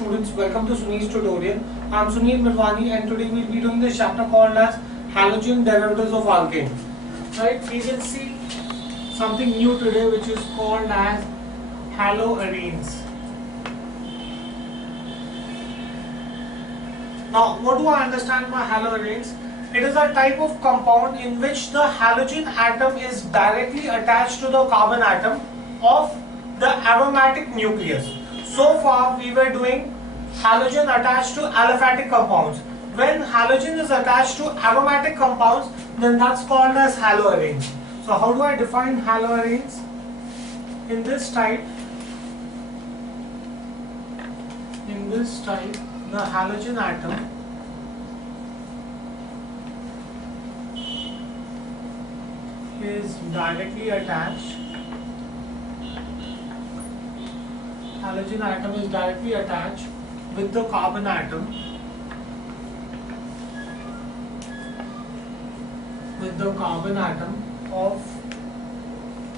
students, welcome to Sunil's tutorial. I am Sunil Mirwani and today we will be doing this chapter called as halogen derivatives of alkane. Right, we will see something new today which is called as haloarenes. Now, what do I understand by haloarenes? It is a type of compound in which the halogen atom is directly attached to the carbon atom of the aromatic nucleus. So far we were doing halogen attached to aliphatic compounds. When halogen is attached to aromatic compounds, then that's called as haloarenes. So how do I define haloarenes? In this type, the halogen atom is directly attached. Halogen atom is directly attached with the carbon atom of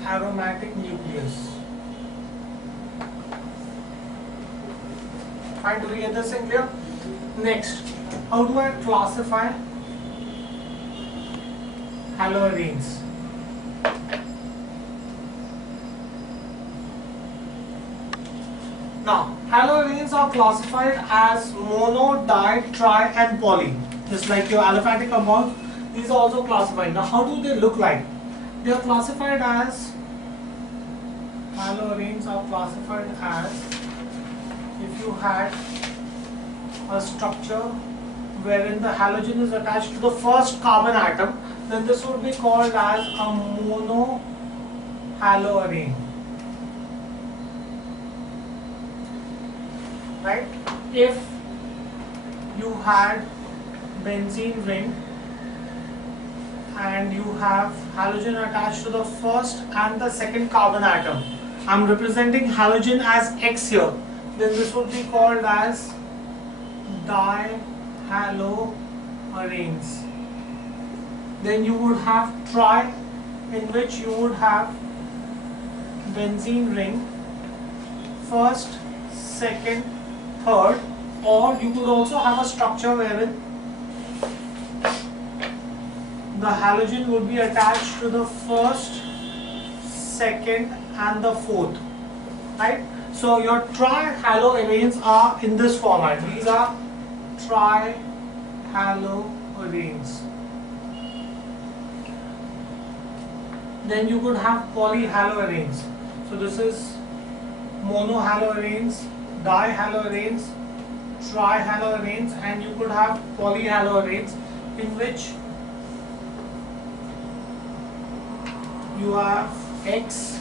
aromatic nucleus. Fine, do we get this in clear? Next, how do I classify haloarenes? Now, haloarenes are classified as mono, di, tri and poly. Just like your aliphatic compounds, these are also classified. Now, how do they look like? They are classified as, haloarenes are classified as, if you had a structure wherein the halogen is attached to the first carbon atom, then this would be called as a monohaloarene. Right? If you had benzene ring and you have halogen attached to the first and the second carbon atom, I'm representing halogen as X here, then this would be called as dihaloarenes. Then you would have tri, in which you would have benzene ring, first, second, third, or you could also have a structure wherein the halogen would be attached to the first, second and the fourth, right? So your trihaloarenes are in this format. These are trihaloarenes. Then you could have polyhaloarenes. So this is monohaloarenes, dihaloarenes, trihaloarenes, and you could have polyhaloarenes in which you have X,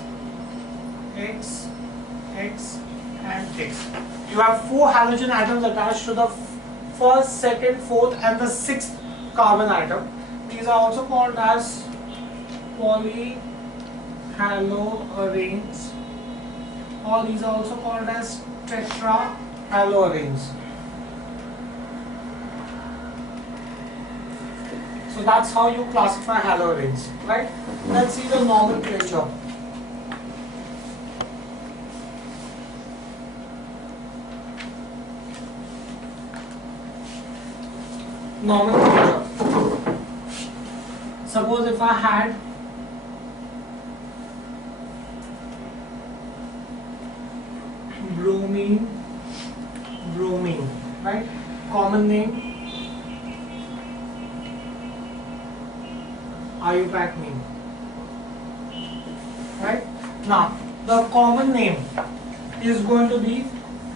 X, X and X. You have 4 halogen atoms attached to the first, second, fourth and the sixth carbon atom. These are also called as polyhaloarenes, or these are also called as tetrahaloarenes. So that's how you classify haloarenes, right? Let's see the nomenclature. Nomenclature. Suppose if I had bromine, right? Common name iupacmine, right? Now the common name is going to be,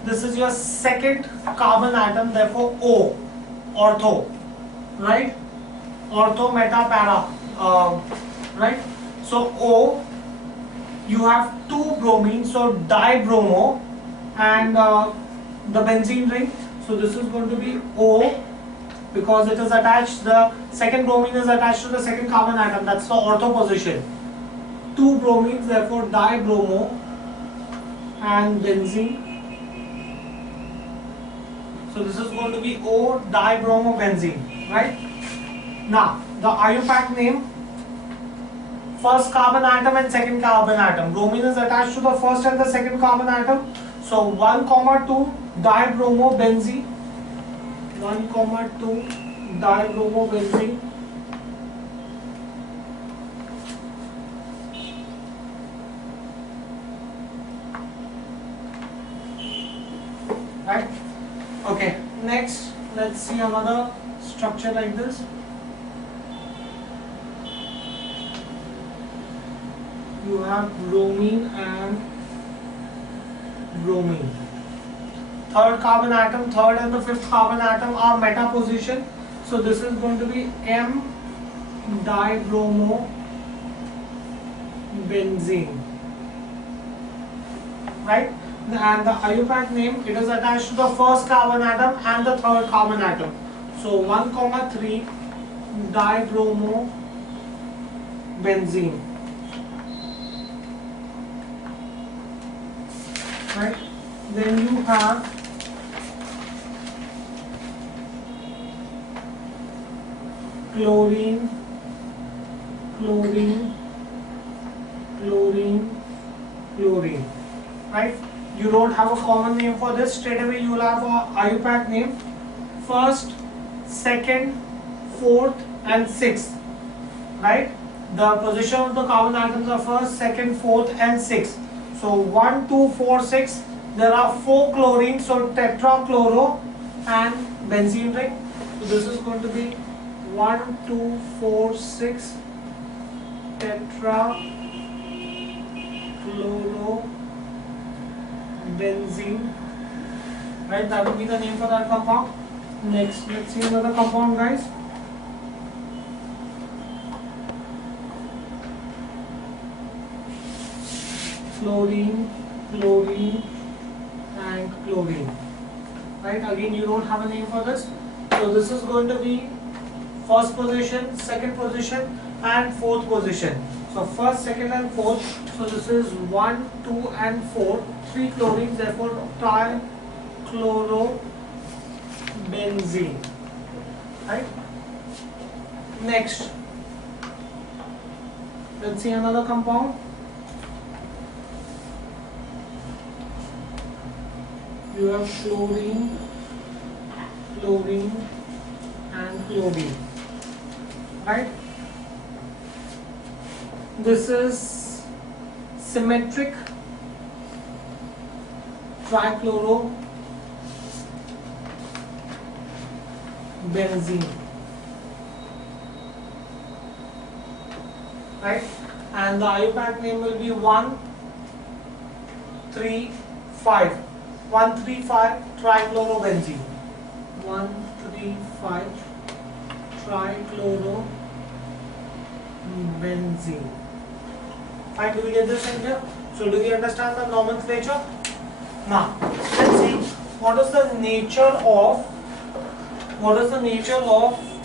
this is your second carbon atom, therefore O, ortho, right? Ortho, meta, para, right? So O, you have 2 bromines, so dibromo, and the benzene ring, so this is going to be O, because it is attached, the second bromine is attached to the second carbon atom, that's the ortho position. 2 bromines, therefore dibromo and benzene. So this is going to be O dibromobenzene, right? Now the IUPAC name, first carbon atom and second carbon atom. Bromine is attached to the first and the second carbon atom. So 1, 2 dibromobenzene, 1,2 dibromobenzene, right? Okay, next let's see another structure like this. You have bromine and bromine. Third carbon atom, third and the fifth carbon atom are meta position. So this is going to be M dibromobenzene, right? And the IUPAC name, it is attached to the first carbon atom and the third carbon atom. So 1,3 dibromobenzene, right? Then you have chlorine, chlorine, chlorine, chlorine, right? You don't have a common name for this. Straight away you will have a IUPAC name. First, second, fourth and sixth, right? The position of the carbon atoms are first, second, fourth and sixth. So 1, 2, 4, 6. There are 4 chlorines, so tetrachloro and benzene ring. So this is going to be 1, 2, 4, 6 tetrachloro benzene, right? That will be the name for that compound. Next, let's see another compound, guys. Chlorine, chlorine and chlorine, right? Again, you don't have a name for this. So this is going to be first position, second position and fourth position. So first, second and fourth. So this is 1, 2 and 4. 3 chlorines, therefore trichlorobenzene, right? Next, let's see another compound. You have chlorine, chlorine and chlorine, right? This is symmetric trichlorobenzene, right? And the IUPAC name will be 1,3,5. 1,3,5 trichlorobenzene. 1,3,5 trichlorobenzene. Fine, do we get this in here? So do we understand the nomenclature? Now, let's see what is the nature of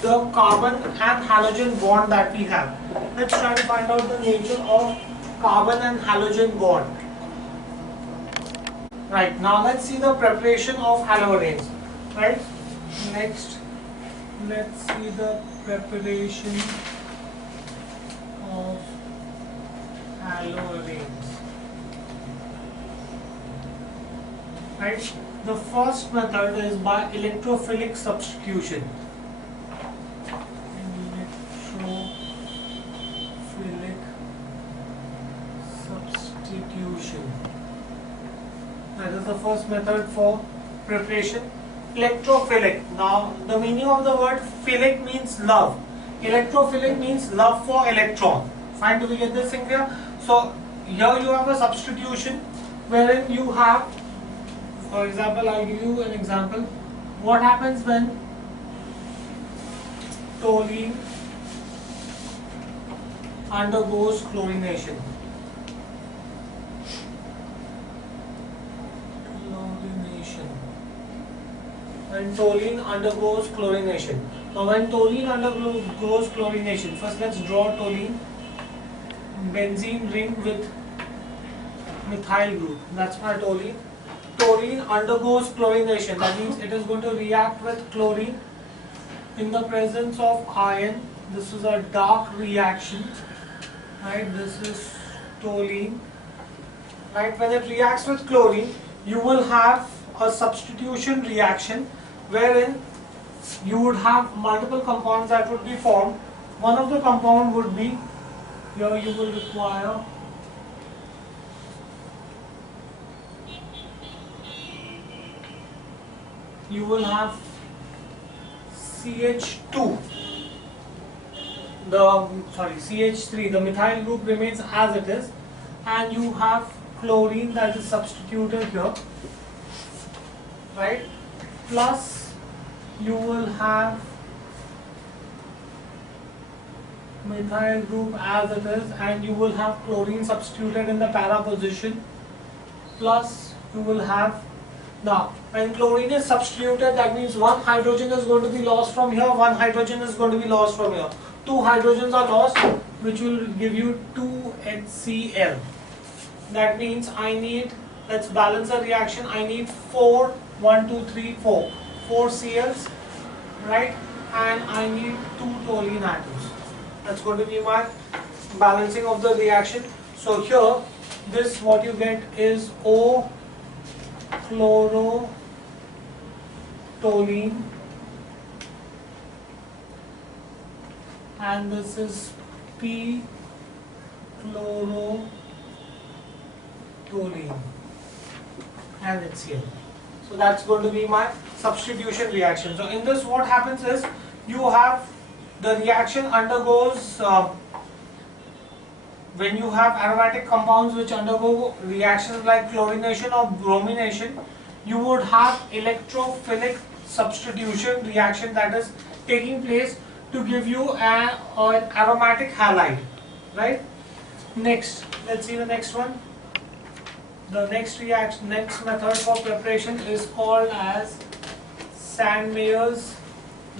the carbon and halogen bond that we have. Let's try to find out the nature of carbon and halogen bond. Right, now let's see the preparation of haloarenes. Right, next let's see the preparation of haloarenes. Right, the first method is by electrophilic substitution. Electrophilic substitution. That is the first method for preparation. Electrophilic. Now, the meaning of the word philic means love. Electrophilic means love for electron. Fine, do we get this in here? So, here you have a substitution wherein you have, for example, I'll give you an example. What happens when toluene undergoes chlorination? When toluene undergoes chlorination. Now when toluene undergoes chlorination, first let's draw toluene, benzene ring with methyl group. That's my toluene. Toluene undergoes chlorination. That means it is going to react with chlorine in the presence of iron. This is a dark reaction. Right, this is toluene. Right, when it reacts with chlorine, you will have a substitution reaction wherein you would have multiple compounds that would be formed. One of the compound would be, here you will require you will have CH2, CH3, the methyl group remains as it is, and you have chlorine that is substituted here, right? Plus you will have methyl group as it is, and you will have chlorine substituted in the para position, plus you will have, now when chlorine is substituted, that means one hydrogen is going to be lost from here, one hydrogen is going to be lost from here. Two hydrogens are lost, which will give you 2 HCl. That means I need, let's balance the reaction, I need 4 Cls, right? And I need 2 toluene atoms. That's going to be my balancing of the reaction. So here, this what you get is O chlorotoluene, and this is P chlorotoluene and HCl. So that's going to be my substitution reaction. So in this, what happens is you have the reaction undergoes when you have aromatic compounds which undergo reactions like chlorination or bromination, you would have electrophilic substitution reaction that is taking place to give you an aromatic halide, right? Next, let's see the next one. The next method for preparation is called as Sandmeyer's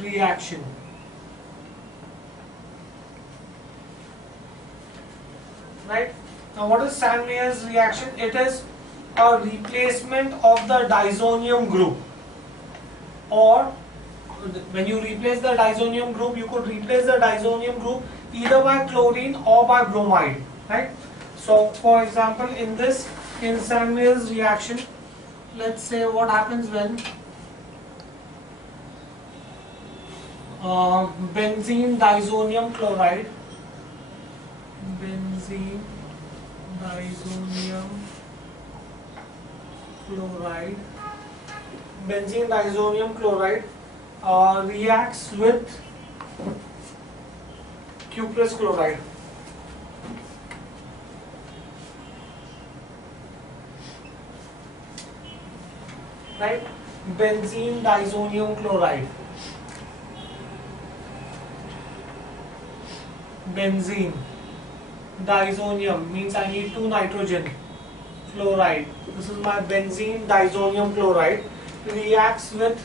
reaction. Right? Now what is Sandmeyer's reaction? It is a replacement of the disonium group, or when you replace the disonium group, you could replace the disonium group either by chlorine or by bromide, right? So for example, in Sandmeyer's reaction, let's say what happens when benzene disonium chloride, benzene disonium chloride reacts with cuprous chloride. Right? Benzene disonium chloride. Benzene disonium means I need 2 nitrogen. Chloride. This is my benzene disonium chloride. Reacts with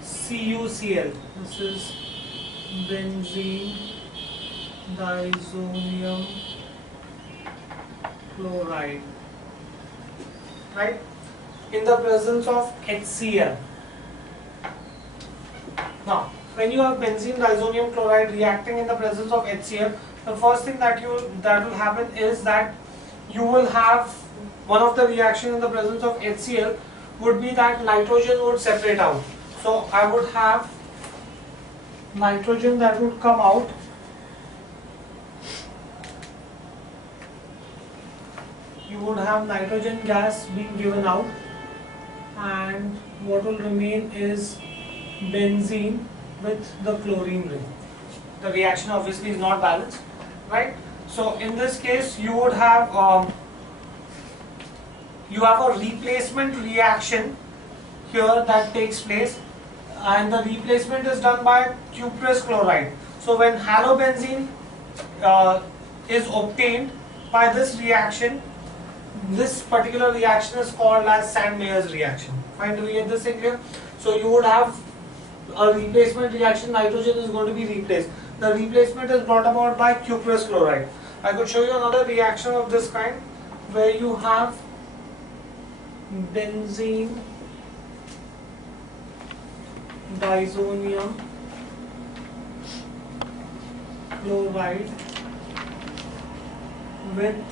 CuCl. This is benzene disonium chloride. Right? In the presence of HCl. Now, when you have benzene disonium chloride reacting in the presence of HCl, the first thing that will happen is that you will have one of the reaction in the presence of HCl would be that nitrogen would separate out. So I would have nitrogen that would come out. You would have nitrogen gas being given out, and what will remain is benzene with the chlorine ring. The reaction obviously is not balanced, right? So in this case, you would have a replacement reaction here that takes place, and the replacement is done by cuprous chloride. So when halobenzene is obtained by this reaction, this particular reaction is called as Sandmeyer's reaction. Fine, do we get this thing here? So you would have a replacement reaction, nitrogen is going to be replaced. The replacement is brought about by cuprous chloride. I could show you another reaction of this kind where you have benzene disonium chloride with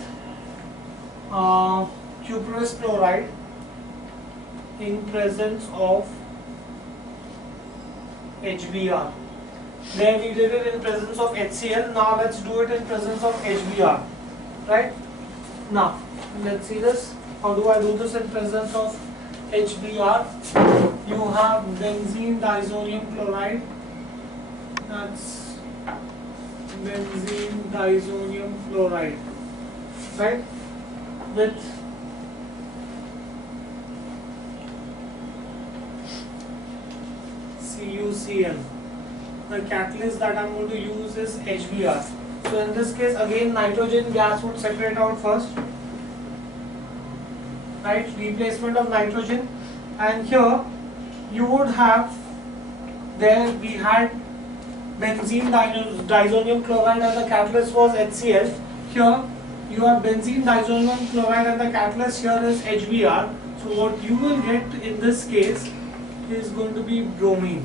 cuprous chloride, in presence of HBr. There we did it in presence of HCl. Now let's do it in presence of HBr. Right? Now let's see this. How do I do this in presence of HBr? You have benzene diazonium chloride. That's benzene diazonium chloride. Right? With CuCl. The catalyst that I'm going to use is HBr. So in this case again nitrogen gas would separate out first. Right? Replacement of nitrogen. And here you would have, there we had benzene diazonium chloride and the catalyst was HCl. Here you have benzene diazonium chloride and the catalyst here is HBr. So what you will get in this case is going to be bromine.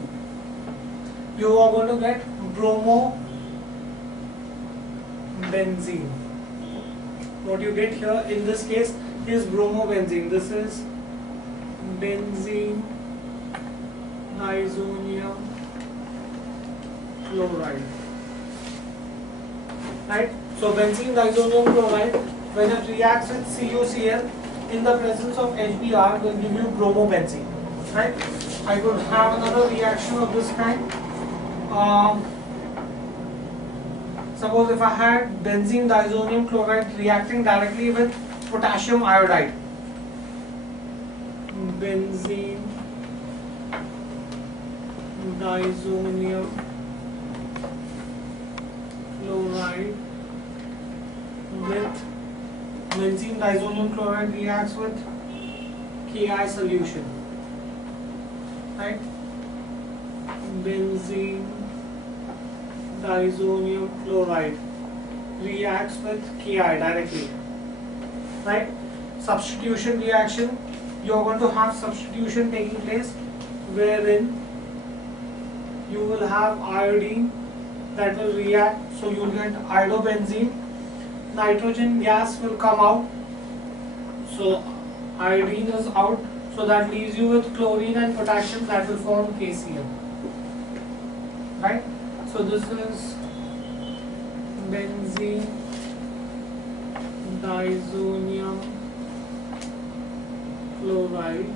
You are going to get bromobenzene. What you get here in this case is bromobenzene. This is benzene diazonium chloride. Right? So benzene diazonium chloride, when it reacts with CuCl in the presence of HBr, will give you bromobenzene. Right? I could have another reaction of this kind. Suppose if I had benzene diazonium chloride reacting directly with potassium iodide. Benzene diazonium chloride with benzene diazonium chloride reacts with Ki solution. Right? Benzene diazonium chloride reacts with Ki directly. Right? Substitution reaction. You are going to have substitution taking place wherein you will have iodine that will react, so you will get iodobenzene. Nitrogen gas will come out, so iodine is out, so that leaves you with chlorine and potassium that will form KCl. Right? So this is benzene diazonium chloride.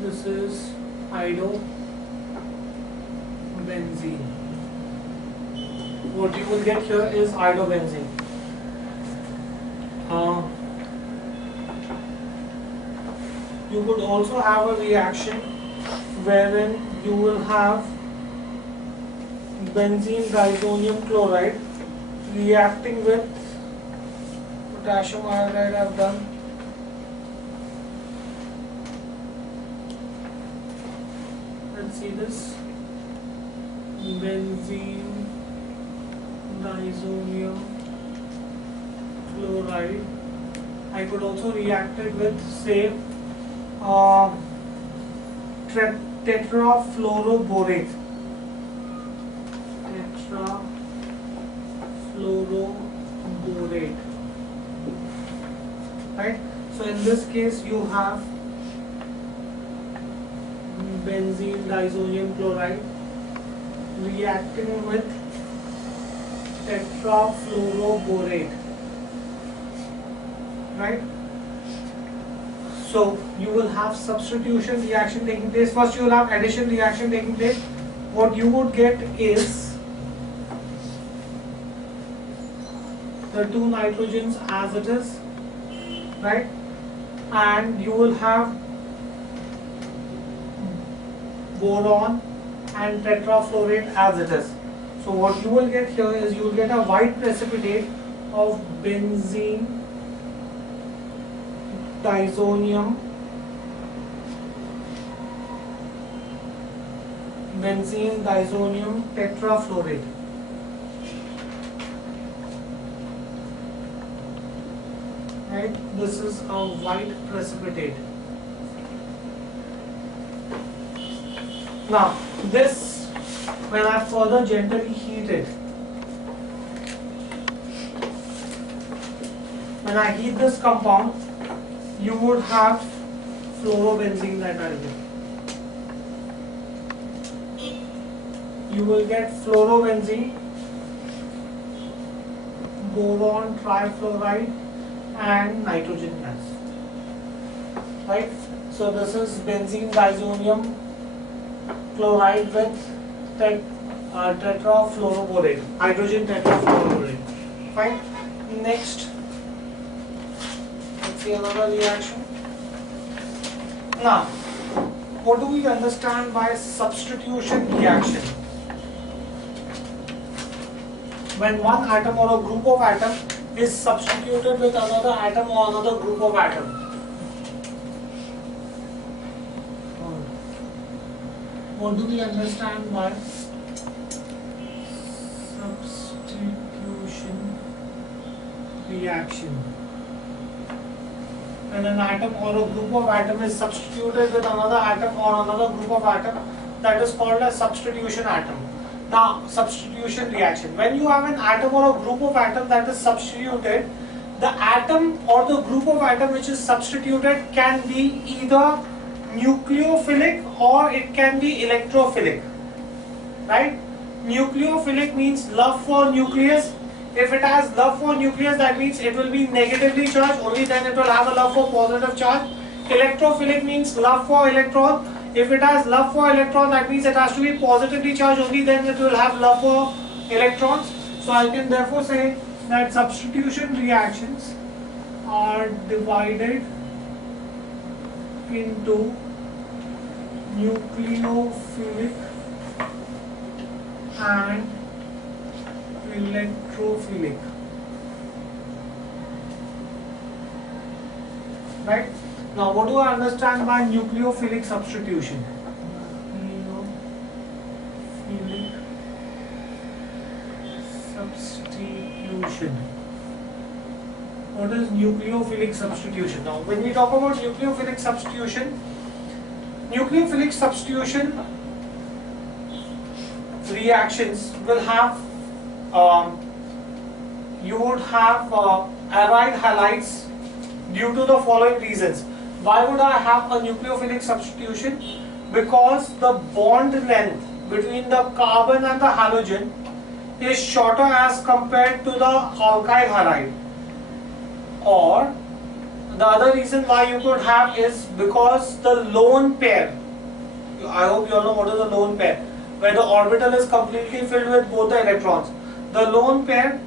This is iodobenzene. What you will get here is iodobenzene. You could also have a reaction wherein you will have benzene diazonium chloride reacting with potassium iodide. I've done. Let's see this. Benzene diazonium chloride. I could also react it with, say, tetrafluoroborate. Tetrafluoroborate. Right? So in this case you have benzene diazonium chloride reacting with tetrafluoroborate. Right? So you will have substitution reaction taking place. First you will have addition reaction taking place. What you would get is the two nitrogens as it is, right? And you will have boron and tetrafluorate as it is. So what you will get here is you will get a white precipitate of benzene diazonium tetrafluorate. Right? This is a white precipitate. Now this, when I further gently heat it, when I heat this compound, you would have fluorobenzene that I'll get. You will get fluorobenzene, boron trifluoride, and nitrogen gas. Right? So this is benzene diazonium chloride with tetrafluoroborate, hydrogen tetrafluoroborate. Fine. Next, let's see another reaction. Now, what do we understand by substitution reaction? When one atom or a group of atoms is substituted with another atom or another group of atoms. What do we understand by substitution reaction? When an atom or a group of atoms is substituted with another atom or another group of atoms, that is called a substitution atom. Now, substitution reaction. When you have an atom or a group of atoms that is substituted, the atom or the group of atoms which is substituted can be either nucleophilic or it can be electrophilic. Right? Nucleophilic means love for nucleus. If it has love for nucleus, that means it will be negatively charged, only then it will have a love for positive charge. Electrophilic means love for electron. If it has love for electron, that means it has to be positively charged, only then it will have love for electrons. So I can therefore say that substitution reactions are divided into nucleophilic and electrophilic. Right? Now, what do I understand by nucleophilic substitution? Nucleophilic substitution. What is nucleophilic substitution? Now, when we talk about nucleophilic substitution reactions will have you would have aryl halides due to the following reasons. Why would I have a nucleophilic substitution? Because the bond length between the carbon and the halogen is shorter as compared to the alkyl halide. Or the other reason why you could have is because the lone pair, I hope you all know what is a lone pair, where the orbital is completely filled with both the electrons. The lone pair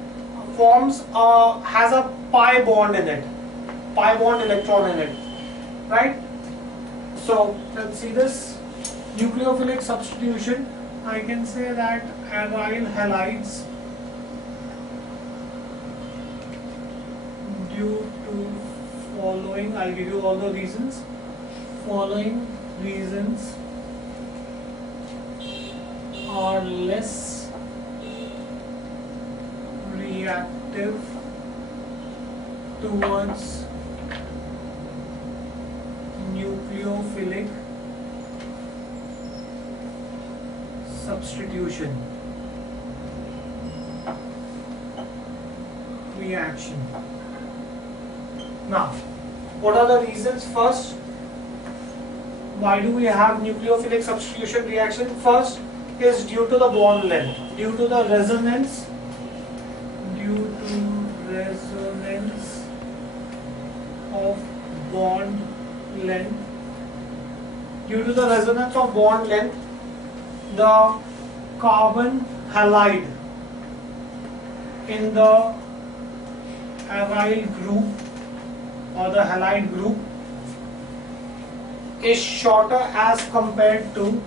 has a pi bond in it, pi bond electron in it, right? So let's see this nucleophilic substitution. I can say that aryl halides due to following, I'll give you all the reasons, following reasons are less reactive towards nucleophilic substitution reaction. Now, what are the reasons? First, why do we have nucleophilic substitution reaction? First is due to the bond length, due to the resonance of bond length. Due to the resonance of bond length, the carbon halide in the aryl group or the halide group is shorter as compared to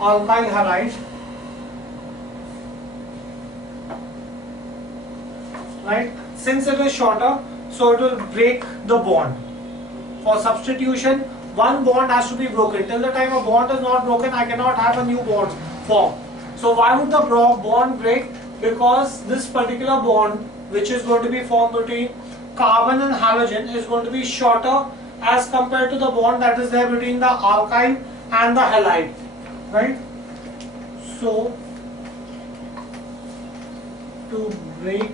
alkyl halide, right? Since it is shorter, so it will break the bond. For substitution, one bond has to be broken. Till the time a bond is not broken, I cannot have a new bond form. So why would the bond break? Because this particular bond, which is going to be formed between carbon and halogen, is going to be shorter as compared to the bond that is there between the alkyl and the halide, right? So to break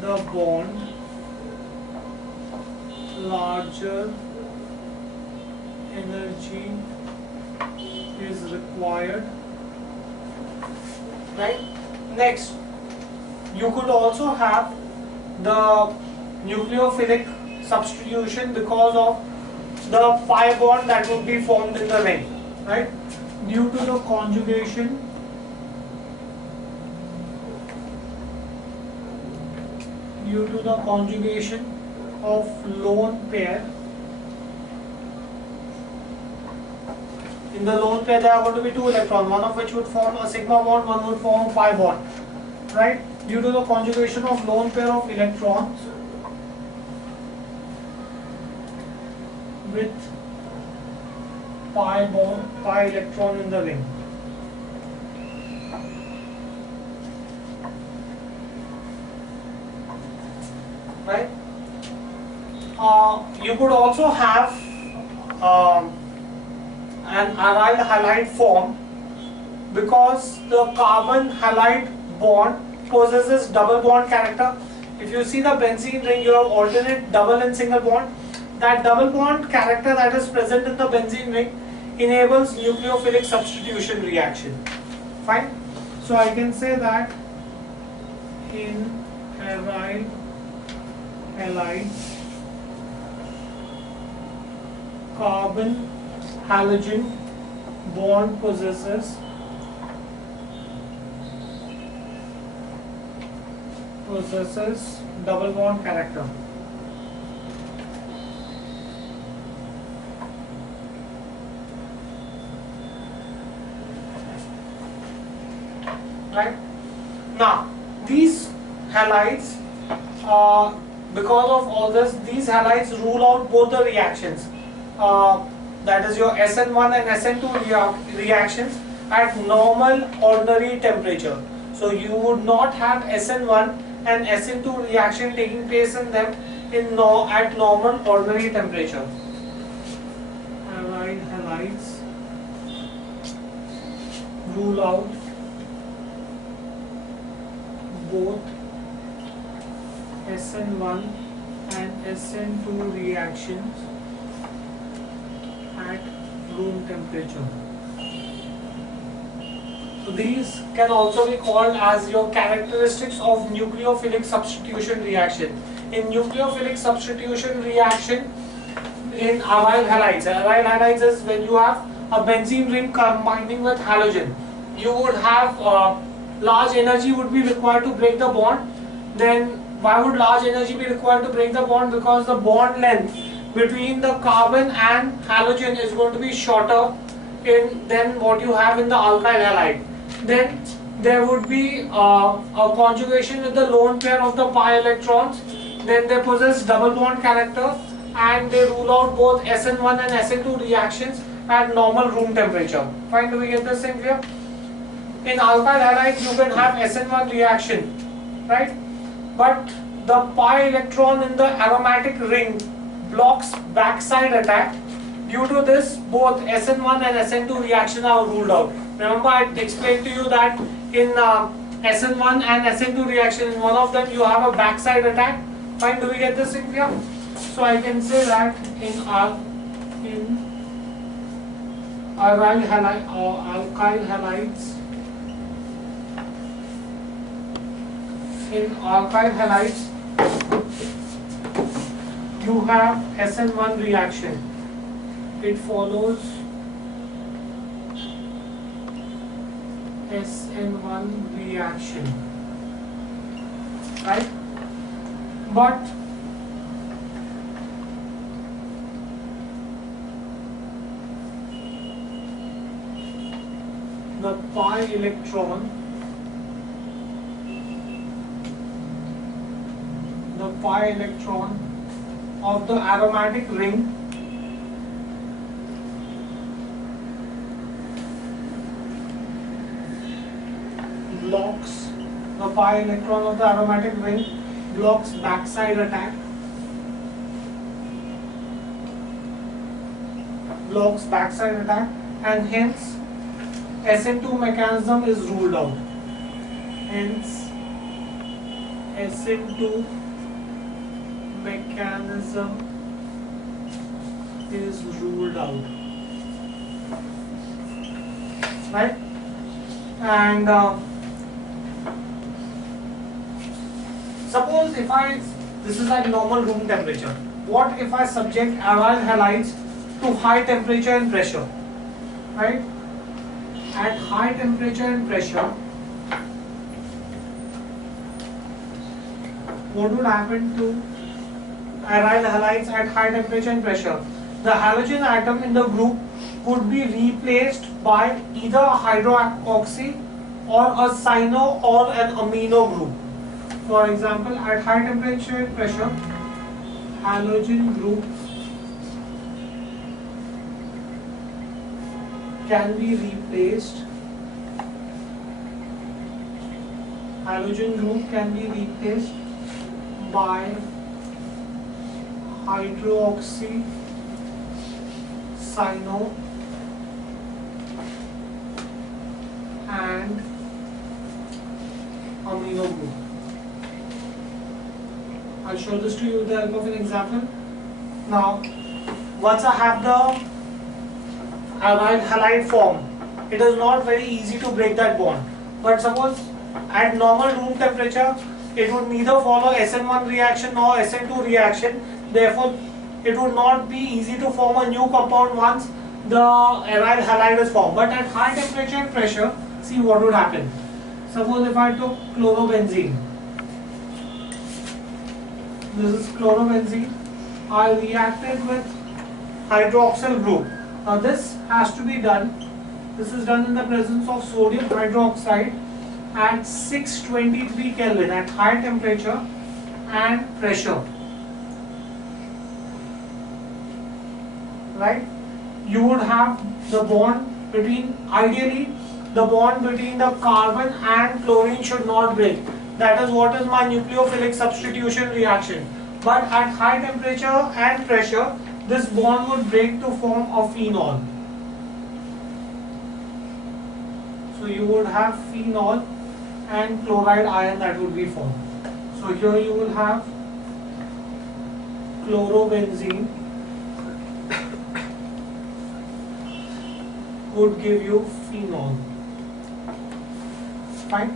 the bond, larger energy is required. Right? Next, you could also have the nucleophilic substitution because of the pi bond that would be formed in the ring, right? Due to the conjugation of lone pair. In the lone pair there are going to be two electrons, one of which would form a sigma bond, one would form a pi bond, right? Due to the conjugation of lone pair of electrons with pi electron in the ring. Right? You could also have an aryl halide form because the carbon halide bond possesses double bond character. If you see the benzene ring, you have alternate double and single bond. That double bond character that is present in the benzene ring enables nucleophilic substitution reaction. Fine. So I can say that in aryl halide, carbon halogen bond possesses double bond character. Right? Now, these halides, because of all this, these halides rule out both the reactions. That is your SN1 and SN2 reactions at normal ordinary temperature. So you would not have SN1 and SN2 reaction taking place in them at normal ordinary temperature. Aryl halides rule out both SN1 and SN2 reactions at room temperature. So these can also be called as your characteristics of nucleophilic substitution reaction. In nucleophilic substitution reaction in aryl halides is when you have a benzene ring combining with halogen. You would have large energy would be required to break the bond. Then why would large energy be required to break the bond? Because the bond length between the carbon and halogen is going to be shorter than what you have in the alkyl halide. Then there would be a conjugation with the lone pair of the pi electrons. Then they possess double bond character and they rule out both SN1 and SN2 reactions at normal room temperature. Fine, do we get this thing clear? In alkyl halides you can have SN1 reaction, right? But the pi electron in the aromatic ring blocks backside attack. Due to this, both SN1 and SN2 reaction are ruled out. Remember, I explained to you that in SN1 and SN2 reaction, in one of them you have a backside attack. Fine, do we get this thing here? So I can say that in aryl halide or alkyl halides, you have SN1 reaction. It follows SN1 reaction, right? But the pi electron of the aromatic ring blocks backside attack, and hence SN2 mechanism is ruled out. Hence SN2 mechanism is ruled out, right? And suppose if this is at normal room temperature, what if I subject aryl halides to high temperature and pressure, right? At high temperature and pressure, what would happen to aryl halides at high temperature and pressure? The halogen atom in the group could be replaced by either a hydroxy or a cyano or an amino group. For example, at high temperature and pressure, halogen group can be replaced. Halogen group can be replaced by hydroxy, cyano, and amino group. I'll show this to you with the help of an example. Now, once I have the aryl halide form, it is not very easy to break that bond. But suppose at normal room temperature, it would neither follow SN1 reaction nor SN2 reaction. Therefore, it would not be easy to form a new compound once the aryl halide is formed. But at high temperature and pressure, see what would happen. Suppose if I took chlorobenzene, this is chlorobenzene, I reacted with hydroxyl group. Now this has to be done, this is done in the presence of sodium hydroxide at 623 Kelvin at high temperature and pressure. Right? You would have the bond between, ideally the bond between the carbon and chlorine should not break. That is what is my nucleophilic substitution reaction. But at high temperature and pressure, this bond would break to form a phenol. So you would have phenol and chloride ion that would be formed. So here you will have chlorobenzene would give you phenol. Fine.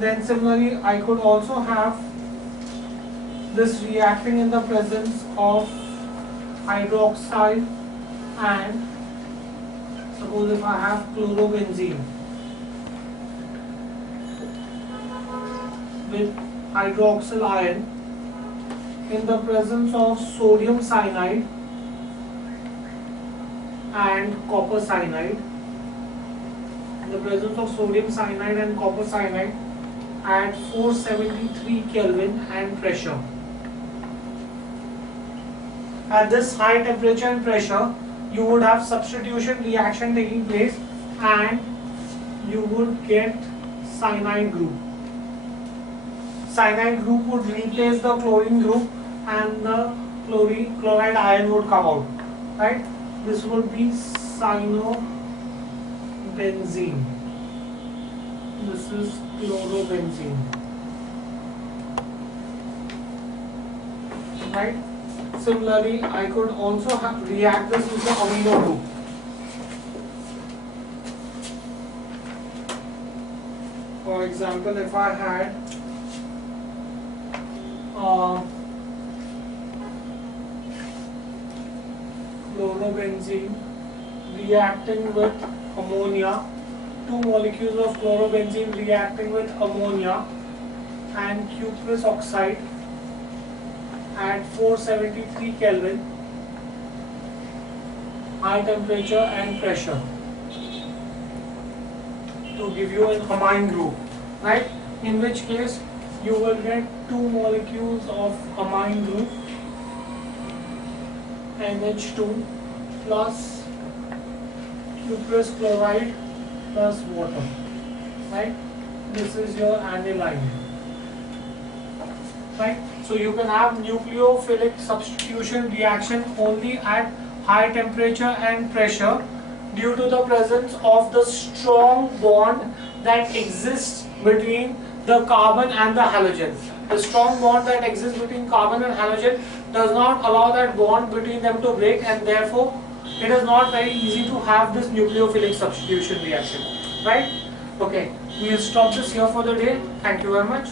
Then similarly, I could also have this reacting in the presence of hydroxide and suppose if I have chlorobenzene with hydroxyl ion in the presence of sodium cyanide and copper cyanide, in the presence of sodium cyanide and copper cyanide at 473 Kelvin and pressure. At this high temperature and pressure, you would have substitution reaction taking place and you would get cyanide group. Cyanide group would replace the chlorine group and the chloride ion would come out. Right? This would be cyanobenzene. This is chlorobenzene. Right? Similarly, I could also react this with the amino group. For example, if I had chlorobenzene reacting with ammonia, two molecules of chlorobenzene reacting with ammonia and cuprous oxide at 473 Kelvin, high temperature and pressure to give you an amine group, right? In which case you will get two molecules of amine group NH2 plus cuprous chloride plus water, right? This is your aniline, right? So you can have nucleophilic substitution reaction only at high temperature and pressure due to the presence of the strong bond that exists between the carbon and the halogen. The strong bond that exists between carbon and halogen does not allow that bond between them to break, and therefore it is not very easy to have this nucleophilic substitution reaction, right? Okay, we'll stop this here for the day. Thank you very much.